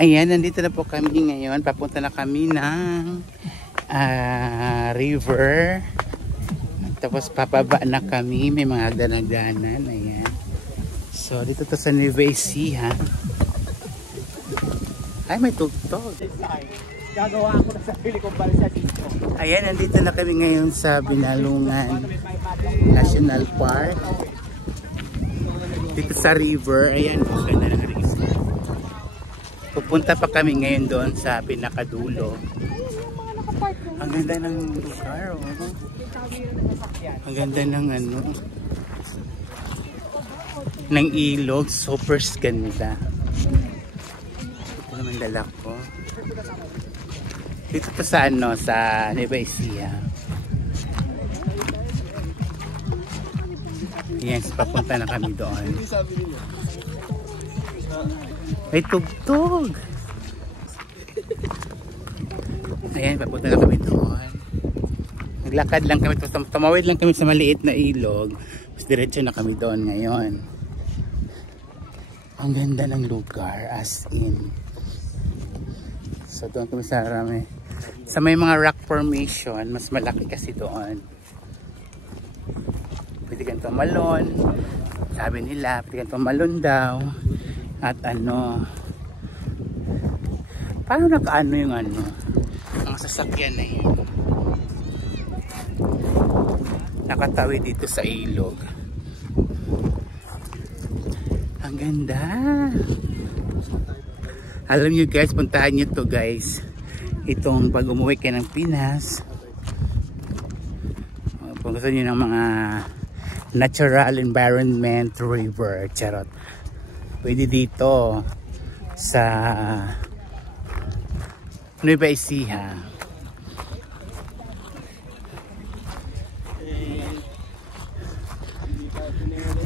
Ayan, nandito na po kami ngayon. Papunta na kami ng river. Tapos papaba na kami. May mga hagdan-hagdanan. Ayan. So, dito to sa Nueva Ecija. Ay, may tugtog. Gagawa ako na sarili kong balsa dito. Ayan, nandito na kami ngayon sa Binalungan National Park. Dito sa river. Ayan, ganda ng river. Pupunta pa kami ngayon doon sa pinakadulo. Ang ganda ng lugar, oh. Ang ganda ng ano, ng ilog, super ganda. Ito naman lalak ko. Dito to sa ano, sa Nueva Ecija. Yes, papunta na kami doon. May tugtog. Ayan, papunta na kami doon. Naglakad lang kami, tumawid lang kami sa maliit na ilog. Tapos diretso na kami doon ngayon. Ang ganda ng lugar, as in. So doon kami sa rami. Sa may mga rock formation, mas malaki kasi doon. Pwede kang tumalon. Sabi nila, pwede kang tumalon daw. At ano, paano nakaano yung ano, ang sasakyan na yun. Nakatawid dito sa ilog. Ang ganda. Alam nyo guys, puntahan nyo to guys. Itong pag umuwi kayo ng Pinas. Kung gusto nyo ng mga natural environment, river, charot. Pwede dito sa Nueva Ecija.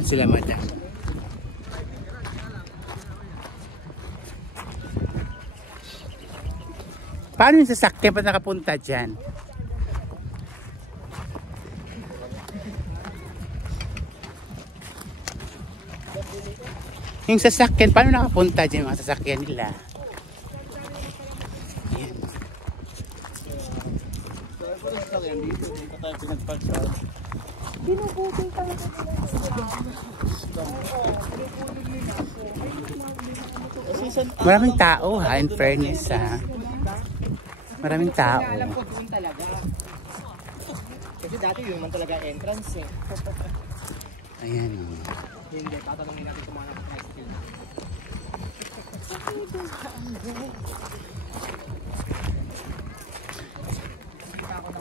Sila madam. Paano yung sasakyan pa nakapunta dyan? Yung sasakyan, paano nakapunta dyan mga sasakyan nila? Ayan. Maraming tao ha, in fairness ha. Maraming tao. Kasi dati yun man talaga entrance eh. Ayan. Hindi, tatanungin natin kung mga naka-tricycle.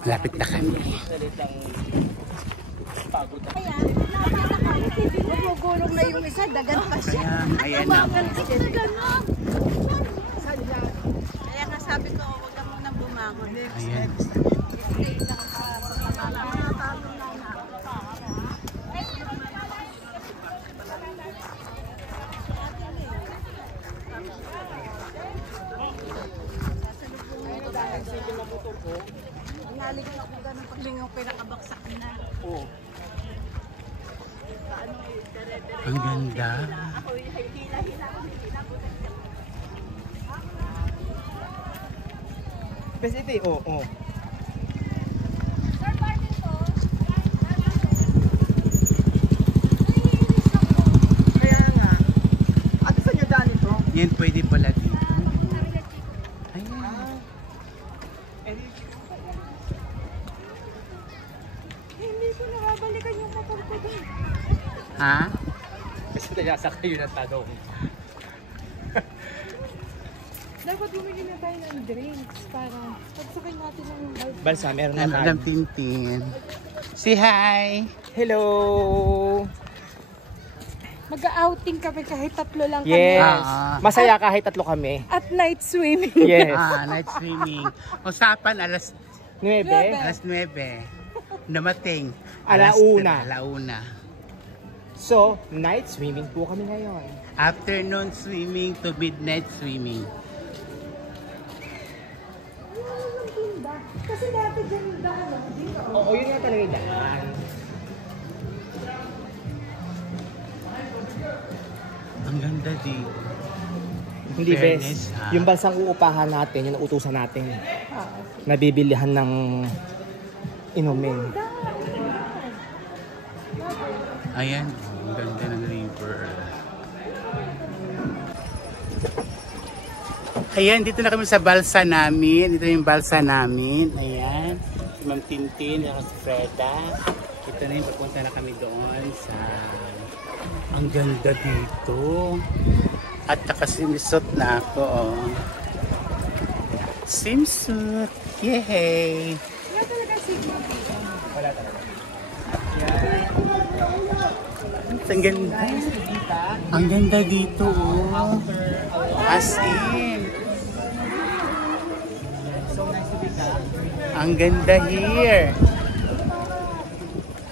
Malapit na kami. Gumugulong na yung isa, dagan pa siya. Ayan na. Kaya nga sabi ko, huwag ka muna bumangon. Ayan. Naligaw ako ganun paglingaw pinakabaksak na. Oo. Ang ganda. Best ito eh, oo. Kaya nga, at saan nyo daan ito? Yan pwede pala dito. Ayan. Hindi ko nakabalikan yung motor ko doon. Ha? Kasi nasa kayo ng tanong. Dapat bumili na tayo ng drinks para pagsakay natin ng balsa. Balsa, meron na Madam Tintin. Say hi! Hello! Mag-outing kami kahit tatlo lang kami. Yes! Masaya kahit tatlo kami. At night swimming. Yes! Night swimming. Usapan alas 9. alas 9. Namating. Alauna. Alauna. So, night swimming po kami ngayon. Afternoon swimming to midnight swimming. Kasi dati dyan daan, dito. Oo, yun nga talaga yung daan. Ang ganda dito. Hindi Fairness, best. Yung bansang uupahan natin, yung utusan natin. Nabibilihan ng inumin. Ayan, ang ganda ng river. Ayan, dito na kami sa balsa namin. Dito yung balsa namin. Ayan, si Ma'am Tintin, ako si Freda. Ito na yung papunta na kami doon sa... Ang ganda dito. At nakasimisot na ako, oh. Swimsuit! Yay! Wala talaga signal dito. Wala talaga. Ang ganda. Ang ganda dito, oh. As in. So nice to be back. Ang ganda here.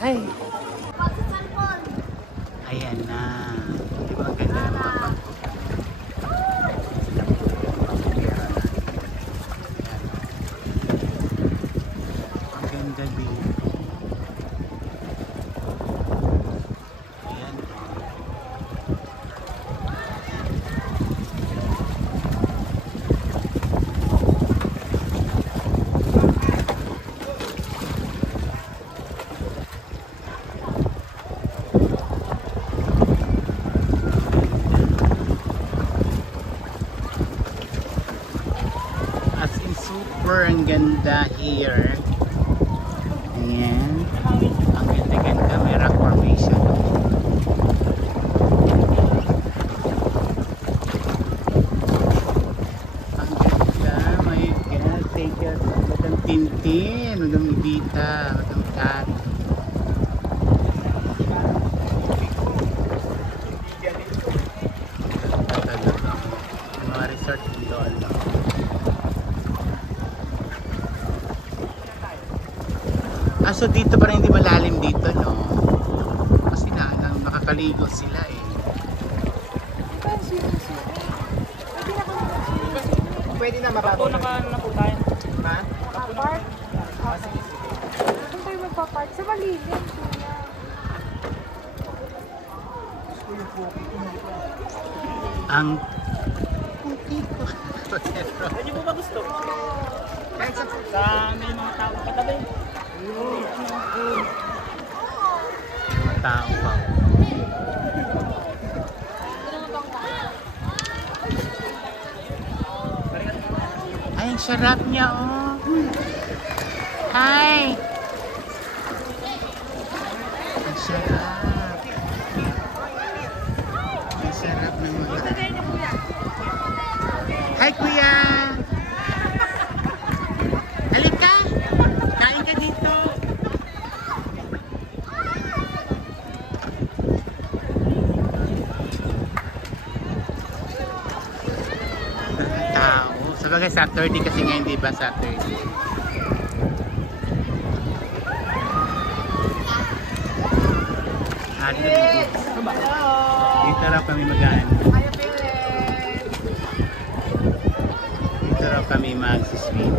Hi. Ayan na. Di ba ang ganda ng mga bangko? Ang ganda din. Ayan. As in super ang ganda here. Ayan. Ang ganda-ganda. May rock formation. Ang ganda. My God. Thank you. Madam Tintin. Madam Ibita. Madam Kat. Talaga. Mga resort doon. So dito pa rin hindi malalim dito, no? Kasi nakakaligo sila eh. Pero swimming. Pwede na kami mag-swimming. Pwede na mababaw na po tayo. Ha? Park? Doon tayo magpa-park. Sa malilim, kuya. Ang puti ko. Ano niyo po ba gusto? Kahit sa may mga tao katabi. Mga tao pa. Ay, ang sarap niya, oh. Hi! Ang sarap. Ang sarap ng mga... Hi, kuya! Halika! Kain ka dito! Tao. Sabagay Saturday kasi ngayon, di ba Saturday? Dito raw kami magaan. Dito raw kami mag-swim.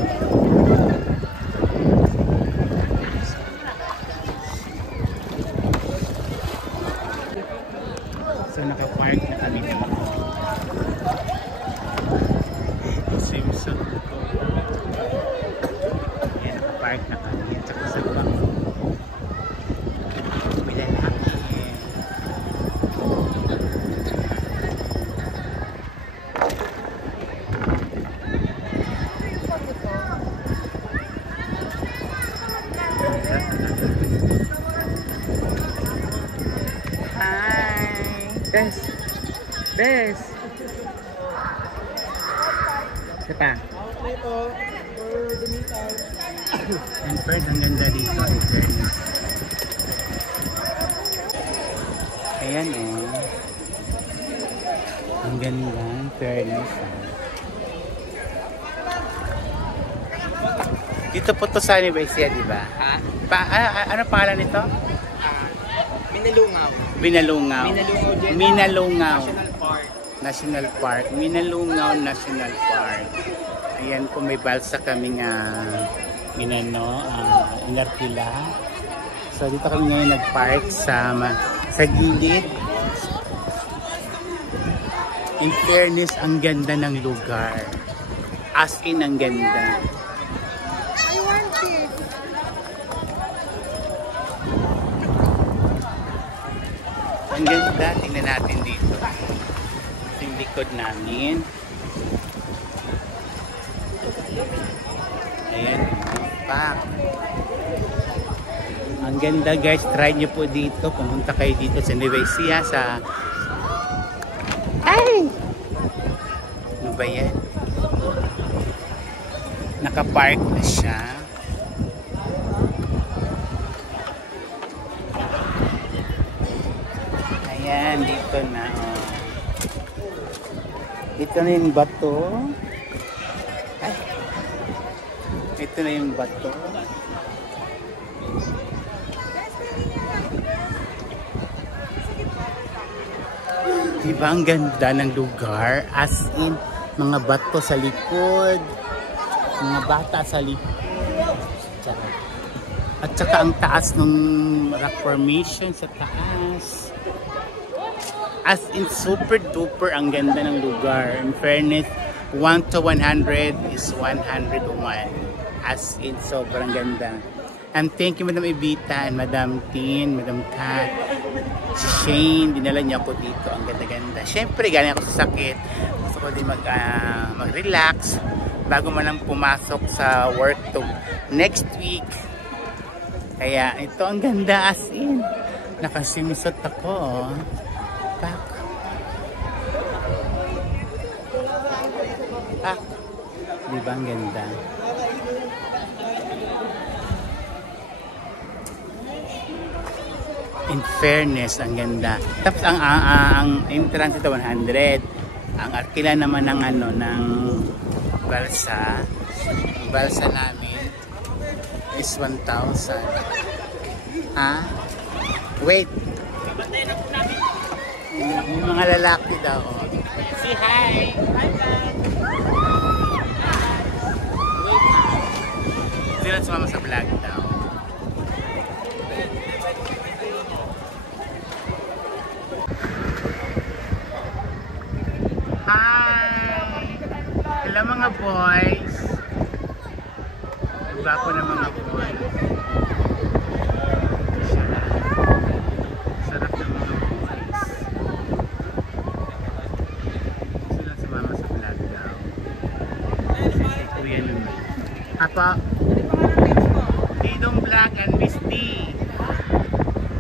So naka-park na kami dito. Swimsuit ko. Ayan, naka-park na kami. At saka sa bangko. May lalaki eh. Hi! Bes. Bes. Ito pa. Outlet for the meetup. And first, ang ganda dito. In fairness. Ayan oh. Ang ganda. In fairness. Dito po to sa Universidad, di ba? Ha? Ano pangalan nito? Minalungaw. Binalungaw. Minalungaw. National Park. National Park. Minalungaw National Park. Ayan po, may balsa kami nga inarkila. So dito kami ngayon nag-park sa gilid. In fairness, ang ganda ng lugar. As in, ang ganda. I want it. Ang ganda. Tingnan natin dito. Yung likod namin. Ayan. Pak. Ang ganda guys. Try nyo po dito. Pumunta kayo dito sa Nuecia sa... Ay! Ano ba yan? Nakapark na siya. Ayan, dito na. Oh. Ito na yung bato. Ay. Ito na yung bato. Diba ang ganda ng lugar? As in, mga bato sa likod. Mga bata sa likod. At saka ang taas ng rock formation sa taas. As in, super duper ang ganda ng lugar. In fairness, 1 to 100 is 101. As in, sobrang ganda. And thank you Madam Evita and Madam Tin, Madam Kat, si Shane, dinala niya ako dito. Ang ganda-ganda. Siyempre, galing ako sa sakit. Gusto ko din mag-relax bago man lang pumasok sa work to next week. Kaya ito ang ganda as in. Nakasimisot ako. Pak. Pak. Diba ang ganda? In fairness, ang ganda. Tapos ang entrance ito 100. Ang arkila naman ng ano ng balsa. Balsa namin is 1,000. Ha? Wait. Yung mga lalaki daw. Oh. Say hi. Hi guys. Wait. Sila sumama sa vlog daw. Hi! Hello mga boys! Nagbapo ng mga boys. Sarap ng mga boys. Sila sumama sa vlog daw. Si Kuya naman. Apa? Didong Vlog and Miss D.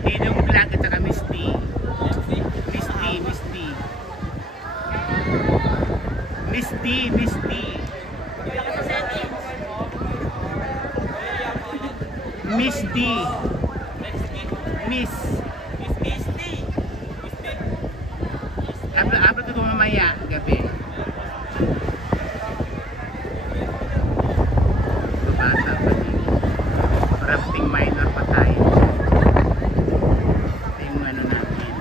Didong Vlog at saka Miss D. Miss D, Miss D. Miss D, Miss D. Miss D. Miss. Miss D. Abra ito mamaya, gabi. Bata pa din. Rafting minor pa tayo. Ito yung ano namin.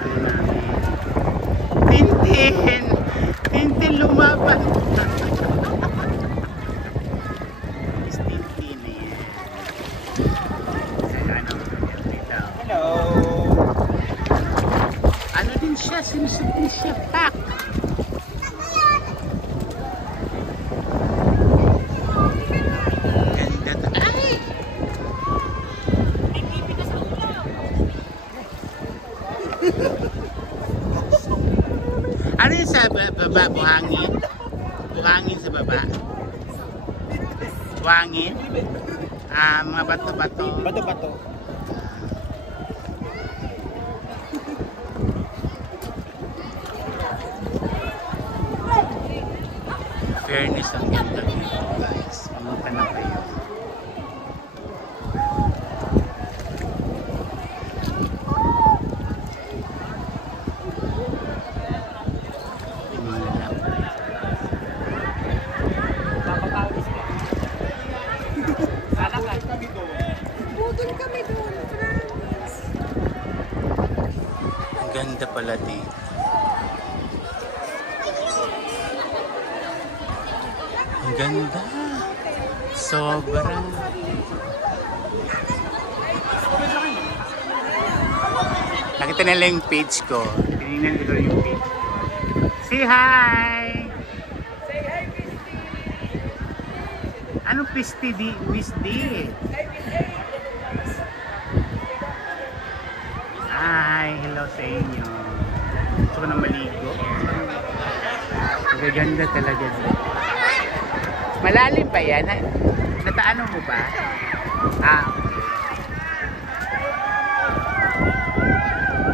Ano namin. Tintin! Tintin lumaban! Miss Tintin na yan. Ano? Hello! Ano din siya? Sinusot din siya. Pak! Ganda. Ay! Ano yung sa baba? Buhangin? Buhangin sa baba? Buhangin? Mga bato-bato. Bato-bato. Fairness ang ganda dito guys. Pumunta na kayo. Budol kami doon, promise. Ang ganda pala dito. Ang ganda. Sobra. Nakita nila yung page ko. Tingnan ko yung beach. Say hi! Say hi, Christy! Anong pisti di? Miss D? Hi! Hello sa inyo. Gusto ko na maligo. Magaganda talaga. Malalim ba yan? Nataano mo ba? Ah,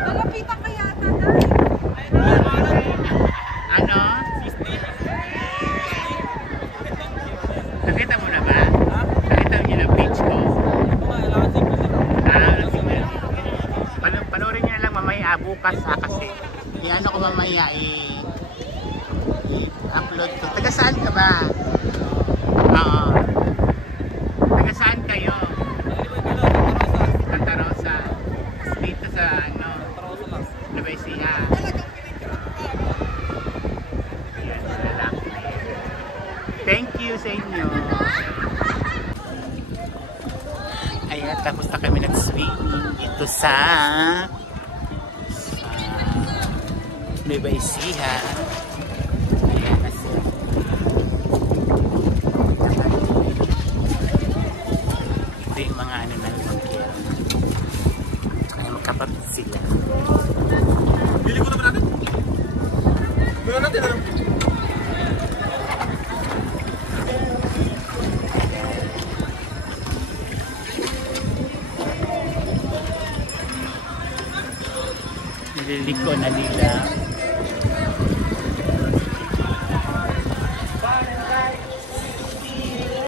Nalapitan ka yata, ano? Nakita mo na ba? Nakita mo yung beach ko? Panoorin nyo na lang mamaya bukas ha, kasi i-ano ko mamaya i-upload ko. Taga saan ka ba? Oo. Taga saan kayo? Santa Rosa. Dito sa ano? Nubesia. Thank you sa inyo. Ayan, tapos na kami nag-swimming dito sa Nueva Ecija. Ayan, ito yung mga ano na lumangkira. Kaya magkapapit sila. Bili ko naman natin. Bili natin ano? Nililiko na nila